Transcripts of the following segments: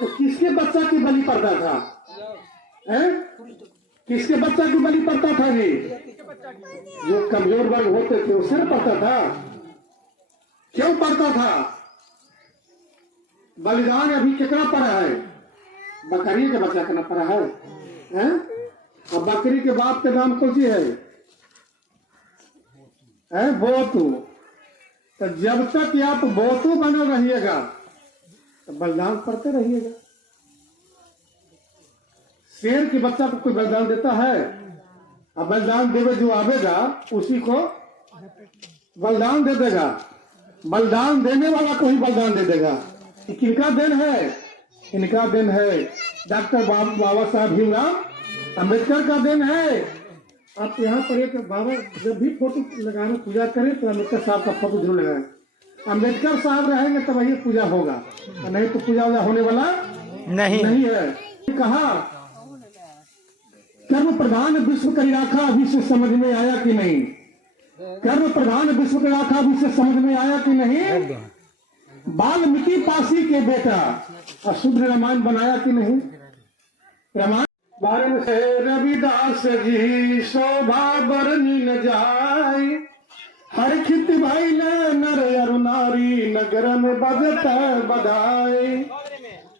तो किसके बच्चा की बलि पड़ता था? हैं? किसके बच्चा की बलि पड़ता था? ये जो कमजोर वर्ग होते थे उसे पड़ता था। क्यों पड़ता था? बलिदान अभी कितना पड़ा है? बकरी का बच्चा कितना पड़ा है? हैं? और बकरी के बाप के नाम कौन सी है? बोतू। तो जब तक आप बोतू बने रहिएगा तो बलिदान करते रहिएगा। शेर के बच्चा को कोई बलिदान देता है? अब बलिदान देवे जो आवेगा उसी को बलिदान दे देगा। बलिदान देने वाला को ही बलिदान दे देगा। किनका देन है? इनका देन है। डॉक्टर बाबा साहब भीमराव अम्बेडकर का देन है। आप यहाँ पर एक बाबा जब भी फोटो लगाने पूजा करें तो अम्बेडकर साहब का फोटो जरूर लगाएं। अम्बेडकर साहब रहेंगे तब ये पूजा होगा, नहीं तो पूजा होने वाला नहीं है। कहा कर्म प्रधान विश्व करी राखा, अभी से समझ में आया कि नहीं? कर्म प्रधान विश्व करी राखा, अभी से समझ में आया कि नहीं? वाल्मीकि पासी के बेटा अशुद्ध रामायण बनाया कि नहीं? रामायण बारे में से रविदास जी शोभा बरनी न जाए, हर खित भाई नर अरु नारी नगर में बजत बधाई।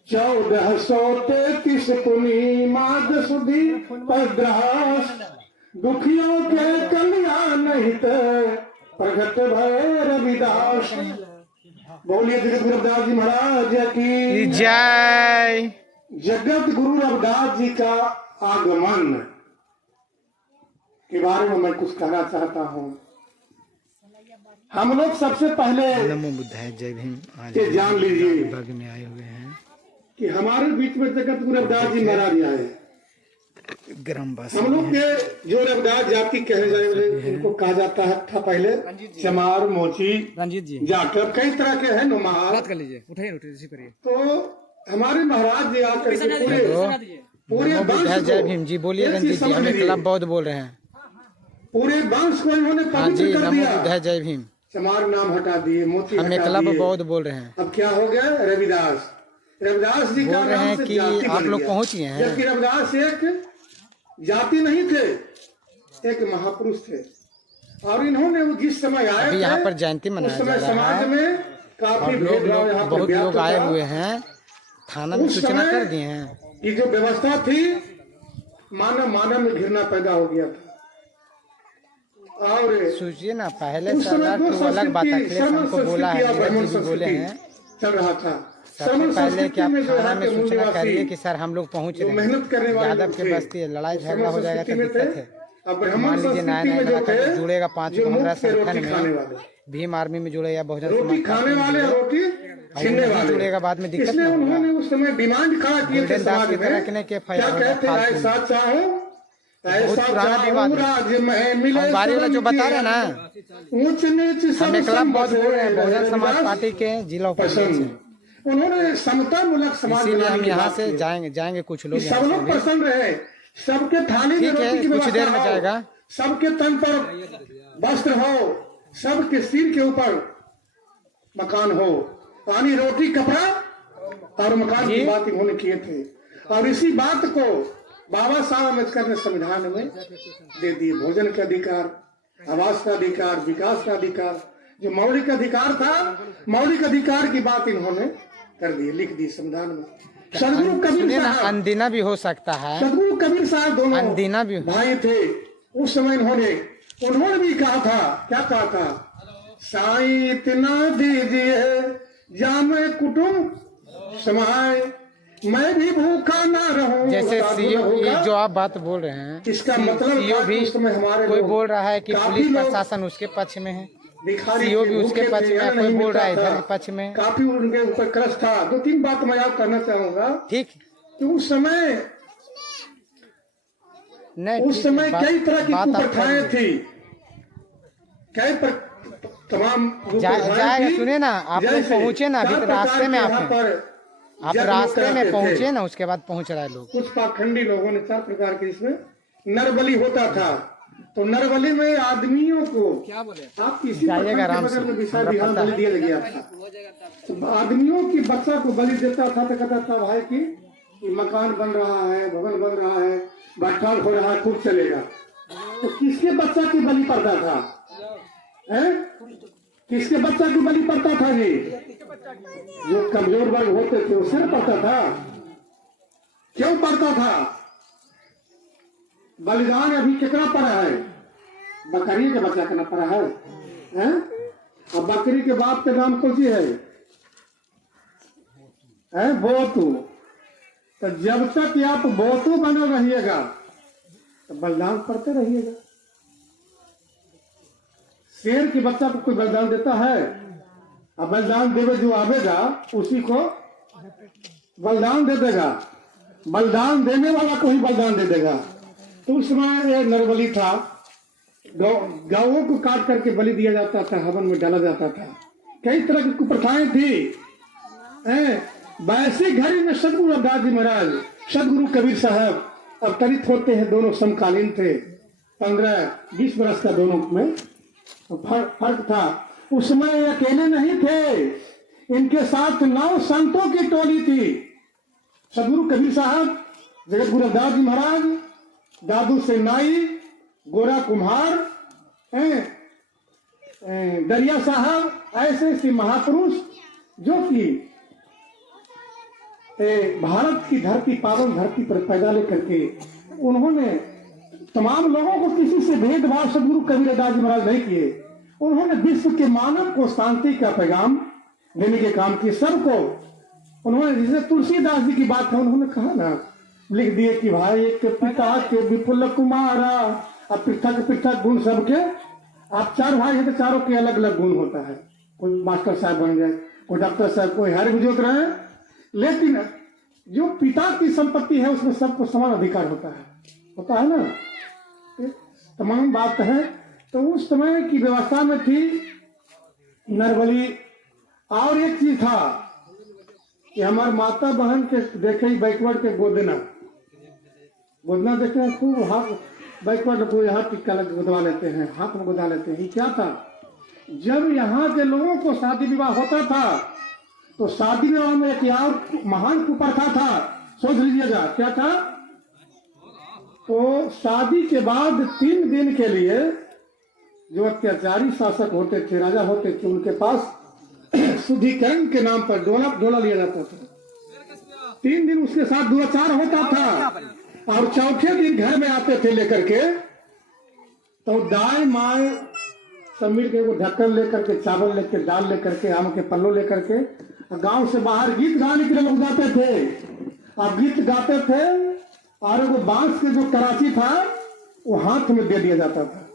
1433 पुनी माघ सुधी पद्रास, दुखियों के कल्याण हित प्रगट भय रविदास। बोलिए जगत गुरु रविदास जी महाराज की जय। जगत गुरु रविदास जी का आगमन के बारे में मैं कुछ कहना चाहता हूँ। हम लोग सबसे पहले नमो बुद्धाय जय भीम आज जान लीजिए बाग में आए हुए हैं कि हमारे बीच में जगत गुरु रविदास जी महाराज आए। ग्रामवासी हम लोग के जो रविदास जाति कहे जाए इनको कहा जाता है था पहले चमार, मोची, रंजीत जी, जाटव, कई तरह के हैं नुमार। बात कर लीजिए, उठाइए रिसीव करिए। तो हमारे महाराज जी आकर पूरे बुद्धाय जय भीम जी। बोलिए रंजीत जी, हम इकलाब बौद्ध बोल रहे हैं। पूरे वंश को इन्होंने पवित्र कर दिया। बुद्धाय जय भीम। चमार नाम हटा दिए, मोती हम इकलाब बौद्ध बोल रहे हैं। अब क्या हो गया? रविदास। रविदास जी का नाम से कि आप लोग पहुंच गए हैं। जबकि रविदास एक जाति नहीं थे, एक महापुरुष थे। और इन्होंने जिस समय आए यहाँ पर जयंती मनाया जा रहा है, समाज में काफी बहुत लोग आए हुए हैं। थाना में सूचना कर दिए हैं। ये जो व्यवस्था थी, मानव में घृणा पैदा हो गया था। और सोचिए ना, पहले सरदार तो अलग बात है, हमको बोला है, बोले हैं चल रहा था। सबसे पहले कि आप थाना में सूचना करिए कि सर हम लोग पहुंच रहे हैं। यादव के बस्ती लड़ाई झगड़ा हो जाएगा तो दिक्कत है। मान लीजिए नया जुड़ेगा 5 15 संगठन में, भीम आर्मी में जुड़ेगा, बहुजन समाज जुड़ेगा, बाद में दिक्कत उन्होंने उस समय डिमांड खड़ा किए थे समाज में। बहुत पुराना विवाद बारी वाला जो बता रहे ना, हम इकलाब बौद्ध बोल रहे हैं, बहुजन समाज पार्टी के जिला उपाध्यक्ष। उन्होंने समतामूलक समाज इसीलिए हम यहाँ से जाएंगे कुछ लोग, सब लोग प्रसन्न रहे, सबके थाली में रोटी की कुछ देर में जाएगा, सबके तन पर वस्त्र हो, सबके सिर के ऊपर मकान हो, पानी, रोटी, कपड़ा और मकान की बात इन्होंने किए थे। और इसी बात को बाबा साहब अम्बेडकर ने संविधान में दे दिए। भोजन का अधिकार, आवास का अधिकार, विकास का अधिकार, जो मौलिक अधिकार था, मौलिक अधिकार की बात इन्होंने कर दी, लिख दी संविधान में। सदगुरु कबीर साहब, अनदीना भी हो सकता है, सदगुरु कबीर साहब दोनों अनदीना भी भाई थे। उस समय उन्होंने भी कहा था, क्या कहा था? साईं इतना दीजिए जामे कुटुंब समाए, मैं भी भूखा ना रहूं। जैसे सीओ, ये जो आप बात बोल रहे हैं, इसका मतलब सीओ भी कोई बोल रहा है कि पुलिस प्रशासन उसके पक्ष में है, सीओ भी उसके पक्ष में, कोई बोल रहा है इधर के पक्ष में। काफी उनके ऊपर क्रश था। 2-3 बात मैं याद करना चाहूंगा। ठीक, तो उस समय कई तरह की कुप्रथाएं थी, कई तमाम जाएगा। सुने ना, आप लोग पहुँचे ना, अभी रास्ते में आप रास्ते में पहुँचे ना, उसके बाद पहुँच रहा है लोग। कुछ पाखंडी लोगों ने 4 प्रकार के इसमें नरबली होता था, तो नरबली में आदमियों को क्या बोले आप किसी जाइएगा आराम से, विषय विधान बलि दिया गया था। तो आदमियों की बच्चा को बलि देता था तो कहता था भाई कि मकान बन रहा है, भवन बन रहा है, भट्टा हो रहा है, खूब चलेगा। तो किसके बच्चा की बलि पड़ता था? हैं? किसके बच्चा की बलि पड़ता था जी? जो कमजोर वर्ग होते थे उससे पड़ता था। क्यों पड़ता था? बलिदान अभी कितना पड़ा है? बकरी के बच्चा कितना पड़ा है? हैं? और बकरी के बाप के नाम कौन सी है? बोतू। तो जब तक आप बोतू बने रहिएगा तो बलिदान पड़ते रहिएगा। शेर के बच्चा को कोई बलिदान देता है, और बलिदान देवे जो आवेगा उसी को बलिदान दे देगा। बलिदान देने वाला को ही बलिदान दे देगा। तो उस समय ये नरबली था, गायों को काट करके बलि दिया जाता था, हवन में डाला जाता था। कई तरह की कुप्रथाएं थी। वैसे घड़ी में सदगुरु रविदास जी महाराज, सदगुरु कबीर साहब अवतरित होते हैं। दोनों समकालीन थे, 15-20 वर्ष का दोनों में फर्क था। उसमें अकेले नहीं थे, इनके साथ 9 संतों की टोली थी। सदगुरु कबीर साहब, जगत गुरु रविदास जी महाराज, दादू सेनाई, गोरा कुम्हार, दरिया साहब, ऐसे ऐसे महापुरुष जो कि भारत की धरती, पावन धरती पर पैदा लेकर के उन्होंने तमाम लोगों को किसी से भेदभाव सदगुरु कबीर रविदास जी महाराज नहीं किए। उन्होंने विश्व के मानव को शांति का पैगाम देने के काम किए। सबको उन्होंने, जैसे तुलसीदास जी की बात है, उन्होंने कहा ना, लिख दिए कि भाई एक पिता के विपुल कुमारा, अब पृथक पृथक गुण सबके। आप 4 भाई हैं तो चारों के अलग अलग गुण होता है। कोई मास्टर साहब बन गए, कोई डॉक्टर साहब, कोई हर बुजुर्ग रहे, लेकिन जो पिता की संपत्ति है उसमें सबको समान अधिकार होता है ना। तमाम बात है। तो उस समय की व्यवस्था में थी नरबली। और एक चीज था कि हमारे माता बहन के देखे ही बैकवर्ड के गोदना देखे हैं खूब, हाथ बैकवर्ड को यहाँ टिक्का लग गुदवा लेते हैं, हाथ में गुदा लेते हैं। क्या था? जब यहाँ के लोगों को शादी विवाह होता था तो शादी विवाह में एक और महान कुप्रथा था, सोच लीजिएगा क्या था। तो शादी के बाद 3 दिन के लिए जो अत्याचारी शासक होते थे, राजा होते थे, उनके पास शुद्धिकरण के नाम पर डोला लिया जाता था। 3 दिन उसके साथ दुराचार होता था, और चौथे दिन घर में आते थे लेकर के। तो दाएं माए सब मिल के वो ढक्कन लेकर के, चावल लेकर, दाल लेकर के, आम के पल्लो लेकर के गांव से बाहर गीत गाने के लिए लोग जाते थे। अब गीत गाते थे और वो बांस के जो कराची था वो हाथ में दे दिया जाता था।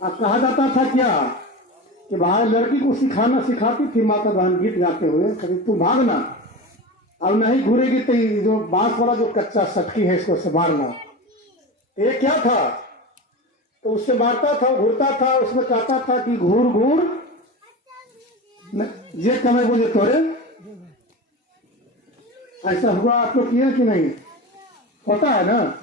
अब कहा जाता था क्या कि भाई लड़की को सिखाती थी माता बहन गीत गाते हुए, कभी तू भागना और नहीं घूरेगी तो जो बांस वाला जो कच्चा सटकी है इसको से मारना। ये क्या था? तो उससे मारता था, घूरता था, उसमें कहता था कि घूर घूर ये कमे बोले तोरे। ऐसा हुआ आप लोग किया कि नहीं? होता है ना।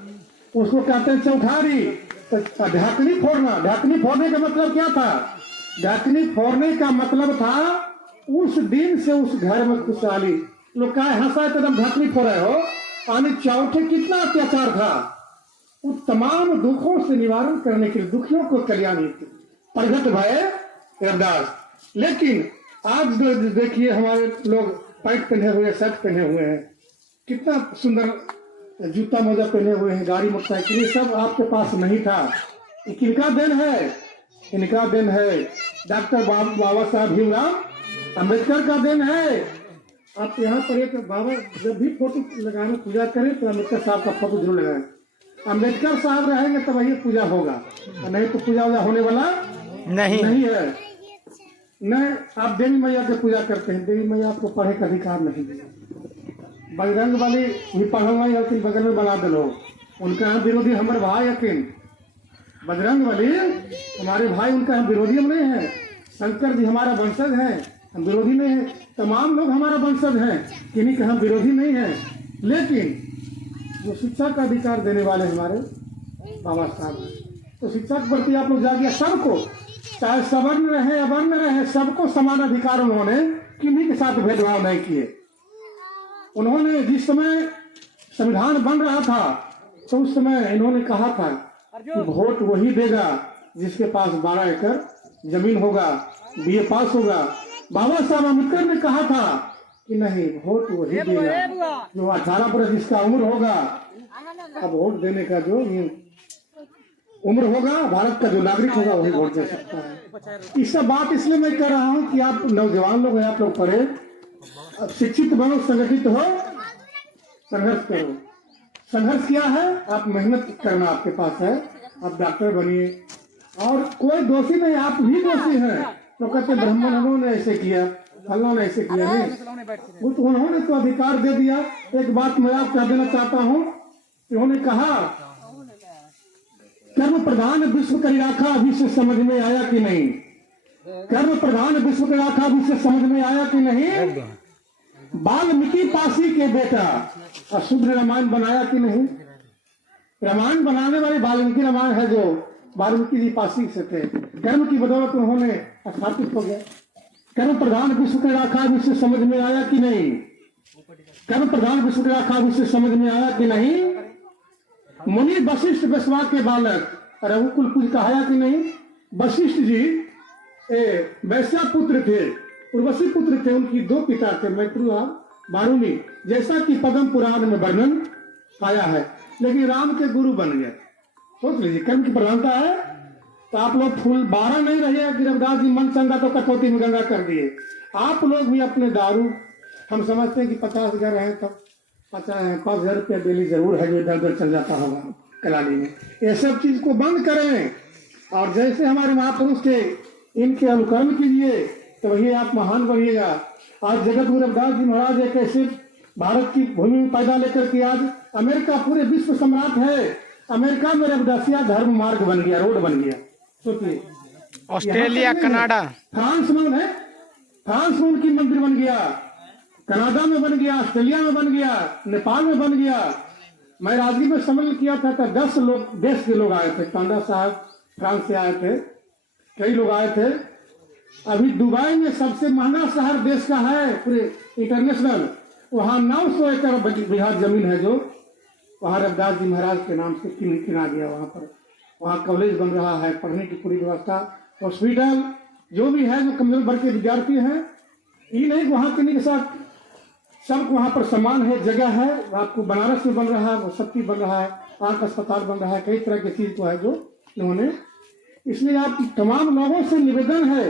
उसको कहते हैं चौठारी। तो ढाकनी फोड़ना, ढाकनी फोड़ने का मतलब क्या था? ढाकनी फोड़ने का मतलब था उस दिन से उस घर में खुशहाली। लोग कहा हंसा एकदम ढाकनी फोड़ रहे हो, यानी चौथे कितना अत्याचार था। उस तमाम दुखों से निवारण करने के लिए, दुखियों को कल्याण प्रगट भय रविदास। लेकिन आज देखिए हमारे लोग पैंट पहने हुए, शर्ट पहने हुए हैं, कितना सुंदर जूता मोजा पहने हुए हैं, गाड़ी मोटरसाइकिल, ये सब आपके पास नहीं था। ये किनका देन है? इनका देन है डॉक्टर बाबा साहब भीमराव अम्बेडकर का देन है। आप यहाँ पर एक बाबा जब भी फोटो लगाने पूजा करें तो अम्बेडकर साहब का फोटो जरूर लगाएं। अम्बेडकर साहब रहेंगे तब ये पूजा होगा, नहीं तो पूजा होने वाला नहीं है। न आप देवी मैया की पूजा करते हैं, देवी मैया आपको पढ़े का अधिकार नहीं है। बजरंग वाली भी पढ़ूंगा लेकिन बगल में बना दे लोग, उनका यहाँ विरोधी हमारे भाई यकीन। बजरंग वाली हमारे भाई, उनका हम विरोधी हम नहीं है। शंकर जी हमारा वंशज है, हम विरोधी नहीं है। तमाम लोग हमारा वंशज हैं, किन्हीं के हम विरोधी नहीं है। लेकिन जो शिक्षा का अधिकार देने वाले हमारे बाबा साहब ने। तो शिक्षा के प्रति आप लोग जागिए, सबको, चाहे सवर्ण रहे अवर्ण रहे, सबको समान अधिकार उन्होंने किन्हीं के साथ भेदभाव नहीं किए। उन्होंने जिस समय संविधान बन रहा था तो उस समय इन्होंने कहा था कि वोट वही देगा जिसके पास 12 एकड़ जमीन होगा, बीए पास होगा। बाबा साहब अम्बेडकर ने कहा था कि नहीं, वोट वही देगा जो 18 वर्ष जिसका उम्र होगा। अब वोट देने का जो उम्र होगा, भारत का जो नागरिक होगा वही वोट दे सकता है। इस सब बात इसलिए मैं कह रहा हूँ कि आप नौजवान लोग हैं, आप लोग पढ़े, शिक्षित बनो, संगठित हो, संघर्ष करो। संघर्ष क्या है? आप मेहनत करना आपके पास है, आप डॉक्टर बनिए। और कोई दोषी नहीं, आप भी दोषी हैं। तो कहते ब्राह्मणों ने ऐसे किया, फल्ला ने ऐसे किया, नहीं, वो तो उन्होंने तो अधिकार दे दिया। एक बात मैं आपको देना चाहता हूँ, उन्होंने कहा कर्म प्रधान विश्व का राखा अभी से समझ में आया कि नहीं? कर्म प्रधान विश्व का राखा अभी से समझ में आया कि नहीं? वाल्मीकि पासी के बेटा अशुद्ध रामायण बनाया कि नहीं? रामायण बनाने वाले वाल्मीकि रामायण है जो वाल्मीकि जी पासी से थे। कर्म की बदौलत उन्होंने स्थापित हो गया। कर्म प्रधान विश्व का राखा अभी से समझ में आया कि नहीं? कर्म प्रधान विश्व का राखा अभी से समझ में आया कि नहीं? मुनि वशिष्ठ बेसवा के बालक रघुकुल कुल कहाया कि नहीं? वशिष्ठ जी वैश्या पुत्र थे, उर्वशी पुत्र थे, उनकी 2 पिता थे, मैत्री और वारुणी, जैसा कि पद्म पुराण में वर्णन आया है। लेकिन राम के गुरु बन गए। सोच लीजिए, कर्म की प्रधानता है। तो आप लोग फूल 12 नहीं रहे कि रविदास जी मन चंगा तो कटौती में गंगा कर दिए। आप लोग भी अपने दारू, हम समझते हैं कि 50 घर है तो 5,000 रुपया डेली जरूर है जो इधर उधर चल जाता होगा कलाली में। ये सब चीज को बंद करें और जैसे हमारे महापुरुष थे इनके अनुकरण कीजिए, तो वही आप महान बनिएगा। आज जगत गुरु रविदास जी महाराज एक ऐसे भारत की भूमि में पैदा लेकर के आज अमेरिका पूरे विश्व सम्राट है। अमेरिका में रविदासिया धर्म मार्ग बन गया, रोड बन गया। सोचिए, ऑस्ट्रेलिया, कनाडा, फ्रांस में है, फ्रांस में उनकी मंदिर बन गया, कनाडा में बन गया, ऑस्ट्रेलिया में बन गया, नेपाल में बन गया। मैं राजगीर में सम्मेलन किया था तो 10 लोग देश के लोग आए थे। टांडा साहब फ्रांस से आए थे, कई लोग आए थे। अभी दुबई में सबसे महंगा शहर देश का है पूरे इंटरनेशनल, वहाँ 900 एकड़ बिहार जमीन है जो वहाँ रविदास जी महाराज के नाम से किना गया। वहाँ पर वहाँ कॉलेज बन रहा है, पढ़ने की पूरी व्यवस्था, हॉस्पिटल जो भी है, जो कमजोर वर्ग के विद्यार्थी हैं, ये नहीं वहाँ के साथ सब वहाँ पर समान है, जगह है। आपको बनारस में बन रहा है, शक्ति बन रहा है, आंख अस्पताल बन रहा है, कई तरह की चीज को है जो इन्होंने। इसलिए आप तमाम लोगों से निवेदन है